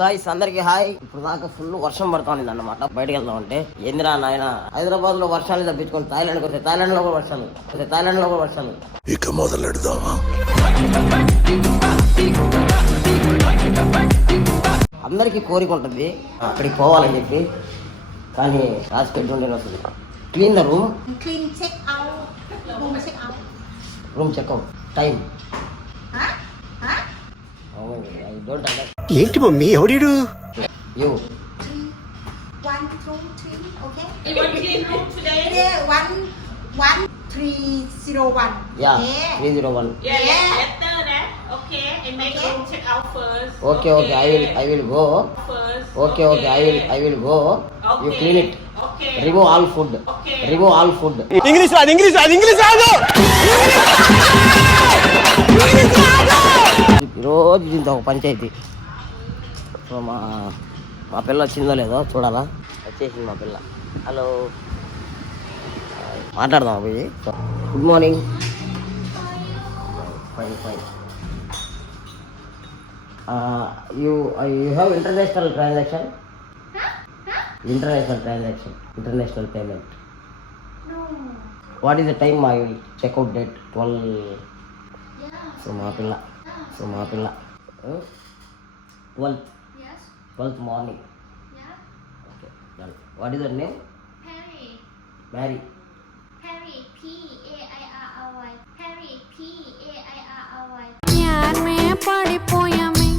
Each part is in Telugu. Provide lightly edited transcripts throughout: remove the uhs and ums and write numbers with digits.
గాయ్స్ అందరికి హాయ్. ఇప్పుడు దాకా ఫుల్ వర్షం పడుతుంది అన్నమాట. బయటకు వెళ్దాం అంటే ఏందిరా నాయన, హైదరాబాద్ లో వర్షాలు తప్పించుకొని థాయిలాండ్కి వస్తే థాయిలాండ్ లో కూడా వర్షాలు ఇక మొదలెడదామా? అందరికి కోరిక ఉంటుంది అక్కడికి పోవాలని చెప్పి, కానీ రాసి పెట్టి ఉండే వస్తుంది. Clean the room, room checkout time. I don't understand. ఏంటి మమ్మీ ఎవడీడు? You 1, 2, 3, okay? You want clean room today? Today 1, 301. yeah Yeah. 301. Yeah, Yeah. better that. Okay, and make Okay. room check out first. Okay, I will go. First. Okay, I will go. You clean it. Okay. Remove all food. Okay. Remove all food. English రాదు. రోజు దీంతో ఒక పంచాయతీ. సో మా పిల్ల వచ్చిందో లేదో చూడాలా. వచ్చేసింది మా పిల్ల. హలో, మాట్లాడదాం పోయి. Good morning. Fine. You have international transaction, international payment. What is the time? I will checkout date 12. So మా పిల్ల 12th morning. Okay, done. What is her name? Mary. Perry, Perry. प्यार में पड़ी पोया मैं,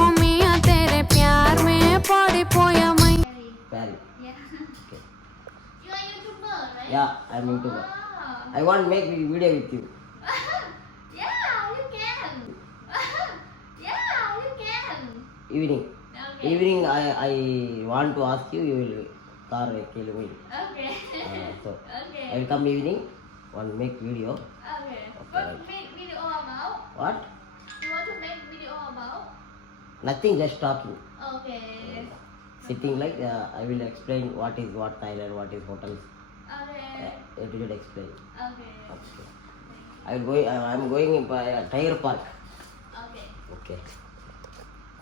ओ मियां तेरे प्यार में पड़ी पोया मैं. Mary. Yeah. Okay. You are YouTuber, right? Yeah, I'm YouTuber. Wow. I want to make video with you. Yeah, you can. Yeah, you can. Evening. Okay. Evening, I want to ask you. You will car kill me. Okay. So Okay. I will come evening. Want to make video. Okay. Okay. What video about? What? You want to make video about? Nothing. Just talking. Okay. Sitting like I will explain what is what Thailand, what is hotels. Okay. It will explain. Okay. Okay. I'm going in Tiger Park. Okay. Okay.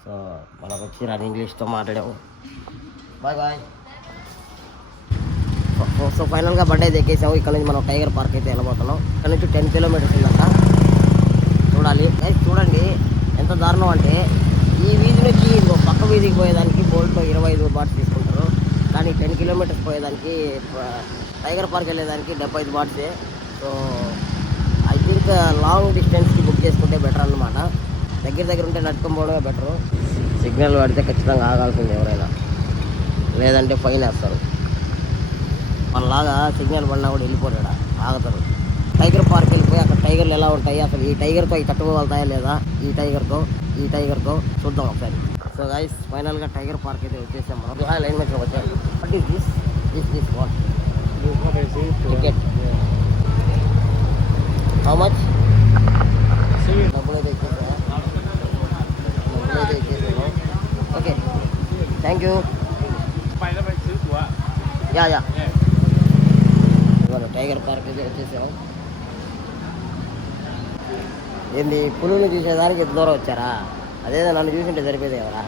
So మనకు వచ్చి రాని ఇంగ్లీష్తో మాట్లాడాము. బాయ్. సో ఫైనల్గా బండి అయితే ఎక్కేసాము. ఇక్కడ నుంచి మనం టైగర్ పార్క్ అయితే వెళ్ళబోతున్నాం. ఇక్కడ నుంచి 10 కిలోమీటర్స్ ఉందంట. చూడాలి. చూడండి ఎంత దారుణం అంటే, ఈ వీధి నుంచి పక్క వీధికి పోయేదానికి బోల్ట్తో 25 బాట్స్ తీసుకుంటారు. కానీ 10 కిలోమీటర్స్ పోయేదానికి, టైగర్ పార్క్ వెళ్ళేదానికి 75 బాట్సే. సో ఐ థింక్ లాంగ్ డిస్టెన్స్కి బుక్ చేసుకుంటే బెటర్ అన్నమాట. దగ్గర ఉంటే నడుచుకొని పోవడమే బెటరు. సిగ్నల్ పడితే ఖచ్చితంగా ఆగాల్సింది ఎవరైనా, లేదంటే ఫైన్ వేస్తారు. మనలాగా సిగ్నల్ పడినా కూడా వెళ్ళిపోయాడు, ఆగుతారు. టైగర్ పార్క్ వెళ్ళిపోయి అక్కడ టైగర్లు ఎలా ఉంటాయి, అసలు ఈ టైగర్తో ఈ తట్టుకోగలుగుతాయా లేదా, ఈ టైగర్తో చూద్దాం ఒకసారి. సో గైస్ ఫైనల్గా టైగర్ పార్క్ అయితే వచ్చేసాం మనం. లైన్ మెట్రోకి వచ్చారు. What is this what ticket? How much? డబ్బులు అయితే ఇచ్చేసాను. Okay, thank you. యా ఇవాళ టైగర్ పార్క్ అయితే వచ్చేసాము. ఏంది, పులుని చూసేదానికి ఎంత దూరం వచ్చారా? అదేదో నన్ను చూసింటే సరిపోయేది ఎవరా?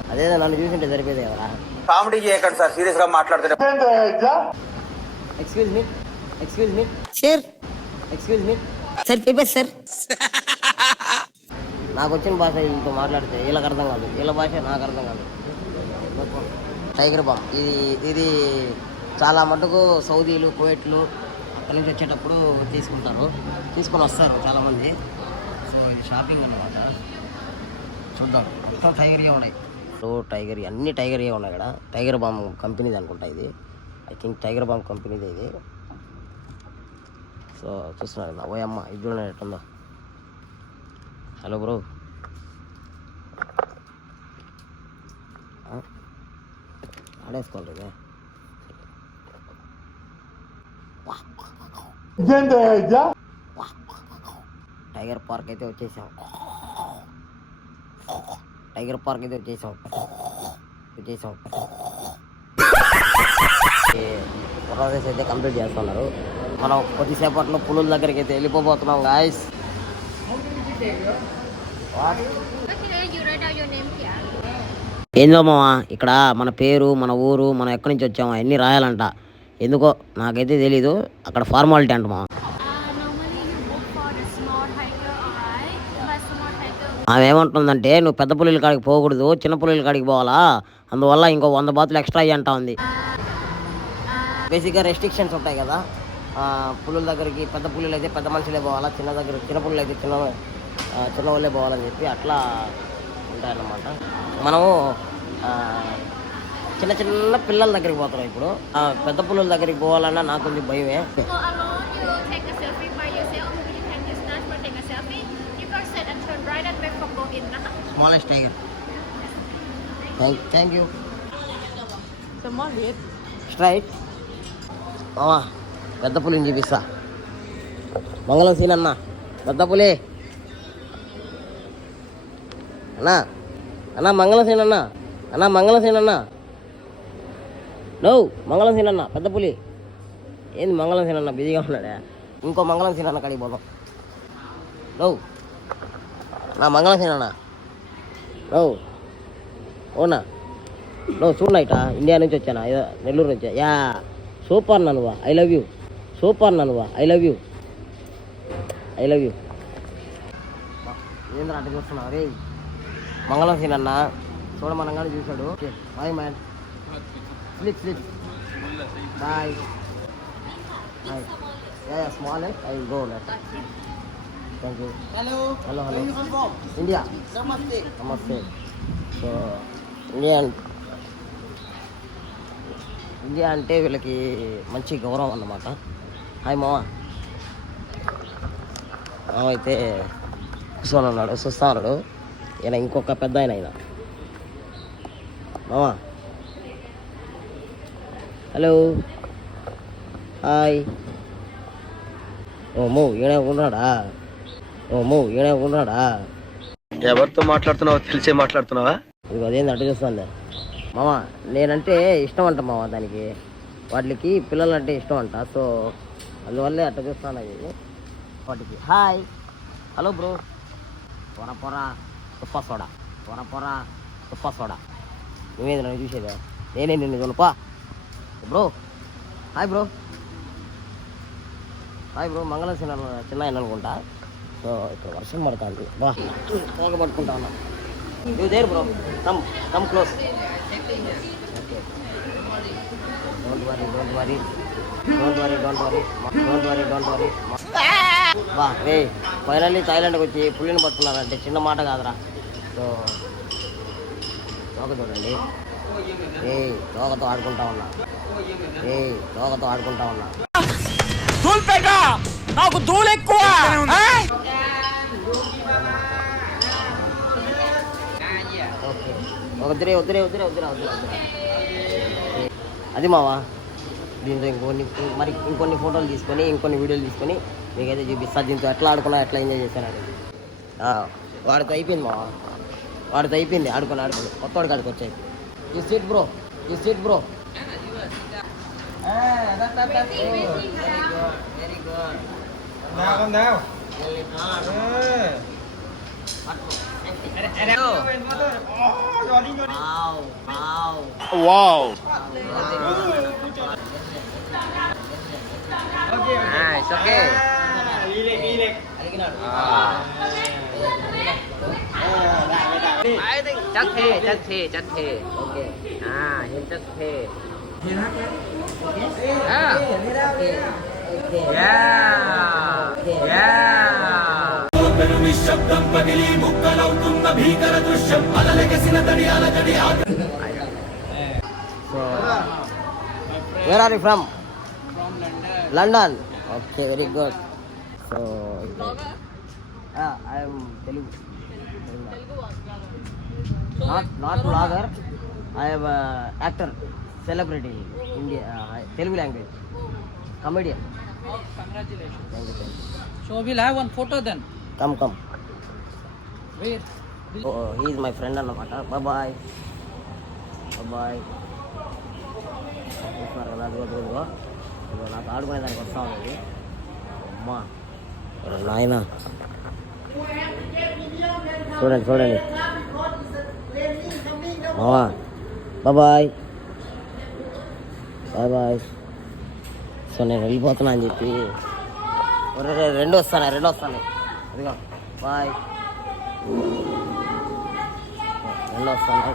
కామెడీ చేయకండి సార్, సీరియస్ గా మాట్లాడుతున్నా. ఎక్స్క్యూజ్ మీ సార్, చెప్పేసి సార్. నాకు వచ్చిన భాష వీళ్ళతో మాట్లాడితే వీళ్ళకి అర్థం కాదు, వీళ్ళ భాష నాకు అర్థం కాదు. టైగర్ బామ్ ఇది చాలా మటుకు సౌదీలు, కువైట్లు అక్కడి నుంచి వచ్చేటప్పుడు తీసుకొని వస్తారు చాలామంది. సో ఇది షాపింగ్ అన్నమాట. చూద్దాం, మొత్తం టైగర్గా ఉన్నాయి. అన్ని టైగర్గా ఉన్నాయి ఇక్కడ. టైగర్ బామ్ కంపెనీది అనుకుంటా ఇది. ఐ థింక్ టైగర్ బామ్ కంపెనీదే ఇది. సో చూస్తున్నారు కదా, ఓ అమ్మ ఇది చూడండి ఎట్టుందో. హలో బ్రో, ఆడేసుకోవాలి ఇదే. టైగర్ పార్క్ అయితే వచ్చేసాం. ప్రాసెస్ అయితే కంప్లీట్ చేస్తున్నారు. మనం కొద్దిసేపట్లో పులుల దగ్గరికి అయితే వెళ్ళిపోతున్నాం guys. Okay, you write down your name here. ఏందో మావా ఇక్కడ మన పేరు మన ఊరు మనం ఎక్కడి నుంచి వచ్చామో అన్నీ రాయాలంట. ఎందుకో నాకైతే తెలీదు. అక్కడ ఫార్మాలిటీ అంట మావా. Normally you book for the small hiker, alright? But small hiker. ఆమె ఏమంటుందంటే నువ్వు పెద్ద పుల్లల కాడికి పోకూడదు, చిన్న పుల్లల కాడికి పోవాలా, అందువల్ల ఇంకో 100 బాతులు ఎక్స్ట్రా అయ్యి అంటా ఉంది. బేసిక్గా రెస్ట్రిక్షన్స్ ఉంటాయి కదా, పులుల దగ్గరికి పెద్ద పుల్లలు అయితే పెద్ద మనుషులే పోవాలా, చిన్న పుల్లలు అయితే చిన్న వాళ్ళే పోవాలని చెప్పి అట్లా ఉంటాయన్నమాట. మనము చిన్న పిల్లల దగ్గరికి పోతున్నాం ఇప్పుడు. పెద్ద పుల్లల దగ్గరికి పోవాలన్నా నాకు కొంచెం భయమే. Go alone, you take a selfie by yourself. You can just stand for take a selfie. You can sit and turn right and back for go in. Smallest tiger. Thank you. Straight మావా, పెద్ద పులిని చూపిస్తా. మంగళం సీన్ అన్న, పెద్ద పులి అన్నా. అన్నా మంగళం సీన్ అన్న, అన్నా మంగళం సీన్ అన్న. నో మంగళం సీన్ అన్న, పెద్ద పులి. ఏంది మంగళం సీన్ అన్న బిజీగా ఉన్నాడా? ఇంకో మంగళం సీన్ అన్న కడిగి పోదాం. నో నా మంగళం సీన్ అన్న. నో ఓనా నో చూడనా ఇట ఇండియా నుంచి వచ్చానా, నెల్లూరు నుంచి. యా సూపర్ ననువా, ఐ లవ్ యూ. సూపర్ ననువా, I love you. I love you. ఏంద్ర అట్ట చూస్తున్నావు రే? మంగళం సీన్ అన్న చూడమనగానే చూశాడు. Okay bye man. Slip bye bye. Yeah small I will go next. Thank you. Hello India. నమస్తే. సో ఇండియా అంటే వీళ్ళకి మంచి గౌరవం అన్నమాట. హాయ్ మావా. మావ అయితే కూర్చొని ఉన్నాడు, చూస్తా ఉన్నాడు. ఈయన ఇంకొక పెద్ద ఆయన మావా. Hello hi. ఓ ఈయన ఉన్నాడా? ఎవరితో మాట్లాడుతున్నావో తెలిసే మాట్లాడుతున్నావా? ఇది అదేంది అడ్డు చూస్తుంది మామ. నేనంటే ఇష్టం అంట మామ, దానికి వాటికి పిల్లలంటే ఇష్టం అంట. సో అందువల్లే అట్లా చూస్తాను ఇది వాటికి. Hi hello bro. పొర తుప్ప సోడా. నువ్వేది నన్ను చూసేదా? నేనే నిన్ను చూనపా బ్రో. Hi bro. మంగళం చిన్న ఆయన అనుకుంటా. సో ఇక్కడ వర్షం పడుతుంది. బా తోక పట్టుకుంటా ఉన్నా. నువ్వు there bro, come close. Okay don't worry. బా రే ఫైనల్లీ థాయిలాండ్కి వచ్చి పుల్లిని పట్టుకున్నారంటే చిన్న మాట కాదురా. సో తోక చూడండి. తోకతో ఆడుకుంటా ఉన్నా. నాకు దూలు ఎక్కువ. ఓకే వద్దురే. అది మావా. దీంతో ఇంకొన్ని ఫోటోలు తీసుకొని ఇంకొన్ని వీడియోలు తీసుకొని మీకైతే చూపిస్తా. దీంతో ఎట్లా ఆడుకున్నా, ఎట్లా ఎంజాయ్ చేశాను. వాడితో అయిపోయింది మావా, ఆడుకొని కొత్త వాడికి ఆడికి వచ్చాయి. ఈ seat bro. Very good. Wow. Nice, okay. I think just pay. Okay. He just pay. So, where are you from? London. Okay, very good. So, I am Telugu. Not vlogger. I am actor, celebrity in India, Telugu language, comedian. Oh, congratulations. Thank you. So we'll have one photo then. Come. Where? Oh, he is my friend అన్నమాట. Bye. అదిగో నాకు ఆడుకునే దానికి వస్తా ఉంది. అమ్మా నాయన చూడండి. మావా బాయ్ బాయ్. సో నేను వెళ్ళిపోతున్నా అని చెప్పి రెండు వస్తాను ఇదిగో బాయ్. రెండు వస్తాను.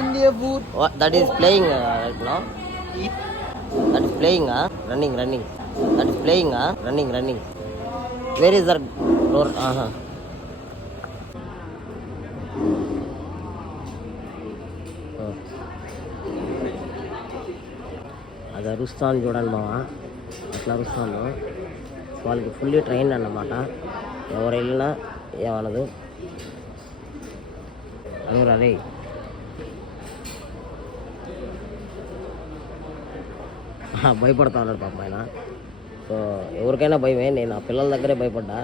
India food. That is playing right now. That is playing, running. That is playing, running. Where is the door? అది అరుస్తాను చూడండి మావా, అట్లా అరుస్తాను. వాళ్ళకి ఫుల్లీ ట్రైన్ అన్నమాట, ఎవరు వెళ్ళినా ఏమనదు. అనురా రే. భయపడతా ఉన్నాడు పాప ఆయన. సో ఎవరికైనా భయమే, నేను ఆ పిల్లల దగ్గరే భయపడ్డా.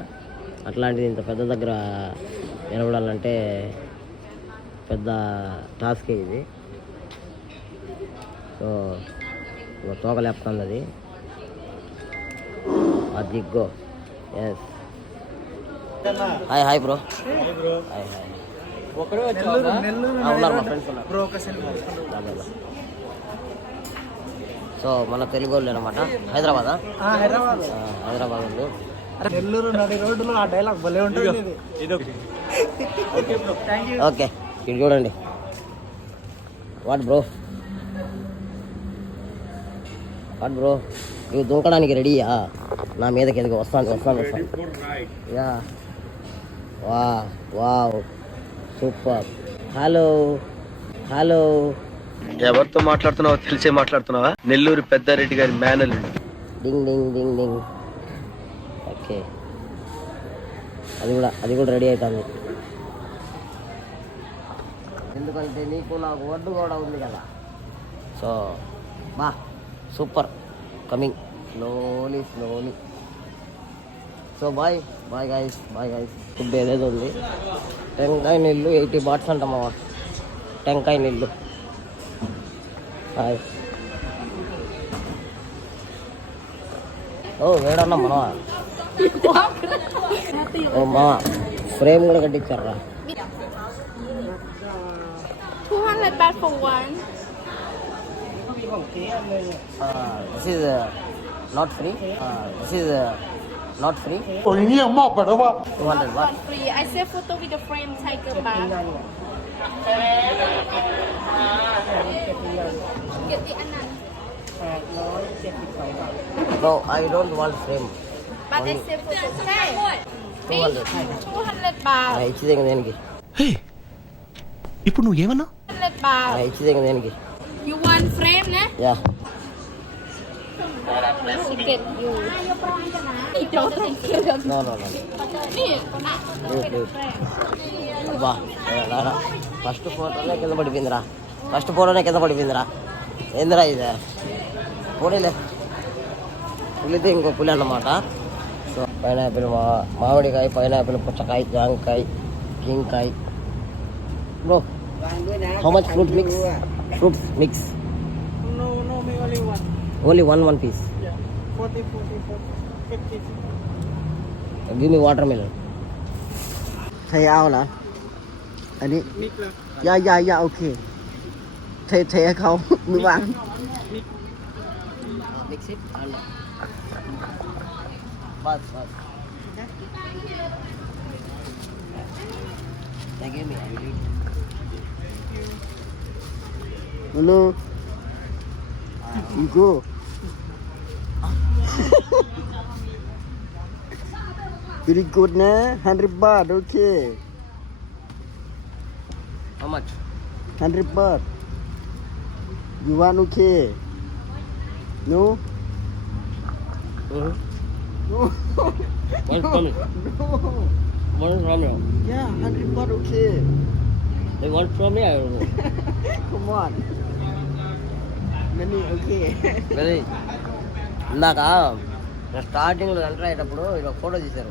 అట్లాంటిది ఇంత పెద్ద దగ్గర నిలబడాలంటే పెద్ద టాస్కే ఇది. సో తోకలేపుతుంది అది. అదిగో ఎస్. Hi bro. హాయ్. ఒకడే ఉన్నారు మా ఫ్రెండ్స్ ఉన్నారు. సో మన తెలుగు వాళ్ళు అనమాట. హైదరాబాద్ వాళ్ళు. నెల్లూరు నది రోడ్డులో ఆ డైలాగ్ భలే ఉంటుంది. ఓకే ఇది చూడండి. వాట్ బ్రో ఇవి దుంకడానికి రెడీయా? నా మీదకి ఎదుగు వస్తాను. Yeah wow super. హలో ఎవరితో మాట్లాడుతున్నావో తెలిసే మాట్లాడుతున్నావా? నెల్లూరు పెద్దారెడ్డి గారి మేనల్. డింగ్. ఓకే అది కూడా రెడీ అవుతుంది. ఎందుకంటే నీకు నాకు వడ్డు కూడా ఉంది కదా. So super coming slowly. So bye guys. Food ఏదేదో ఉంది. టెంకాయ నీళ్ళు 80 బాట్స్ అంటామా? టెంకాయ నీళ్ళు. హాయ్. వేడన్నా మనవా. మా ఫ్రేమ్ కూడా కట్టించారా? 200 baht for one. This is not free. This is not free. 200 baht. One free. I save photo with the frame tiger bath. Get the anand. No, I don't want frame. But I save photo. Hey, 200 baht. ఇచ్చిదేంగ దేనికి? ఇప్పుడు నువ్వు ఏమన్నా? 200 baht. ఇచ్చిదేంగ దేనికి? You want frame, ne? Yeah. Get you. No. అబ్బా ఫస్ట్ ఫోటోనే కింద పడిపోయిందిరా. ఏందిరా ఇది? పోనీలే. పులితే ఇంకో పులి అన్నమాట. సో పైనాపిల్, మామిడికాయ, పైనాపిల్, పుచ్చకాయ, జాంకాయ, కింకాయ. Bro how much fruit mix? No, me only one. Only one piece. 40, 50. Give me watermelon. Thầy ao là anh đi. Yeah, okay. Thầy hay không? Mới vàng. Mix it. Bas. They gave me. I will eat. Hello. You go. Very good, na? 100 baht, okay. How much? 100 baht. You want okay? No? No. What is coming? What is from you? Yeah, 100 baht, okay. They want from me, I don't know. Come on. Many, okay. Many. ఇందాక స్టార్టింగ్లో ఎంటర్ అయ్యేటప్పుడు ఇది ఒక ఫోటో తీశారు.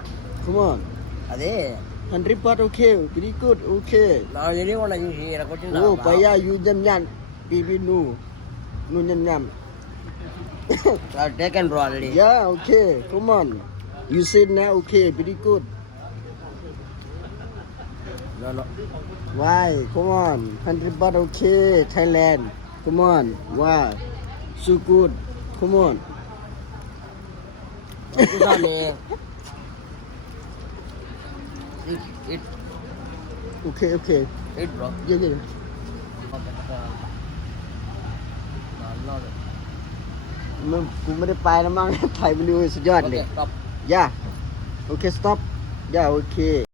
అదే 100 baht, okay. Very good, okay. నాకు తెలియకుండా చూసి ఇలా వచ్చింది. ఓ భయ్యా యూ జన్యాన్ బీబీ నువ్వు జన్యాన్. Taken bro already. Yeah okay come on you said నా okay very good. No, no. Why? Come on. 100 baht okay. Thailand. Come on. Why? So good. Come on. This one, eat, Okay, okay. eat, bro. Yeah, yeah.มึงกูไม่ได้ไปแล้วมั้ง ถ่ายวิดีโอสุดยอดเลย Okay, stop. ย่าโอเค stop ย่าโอเค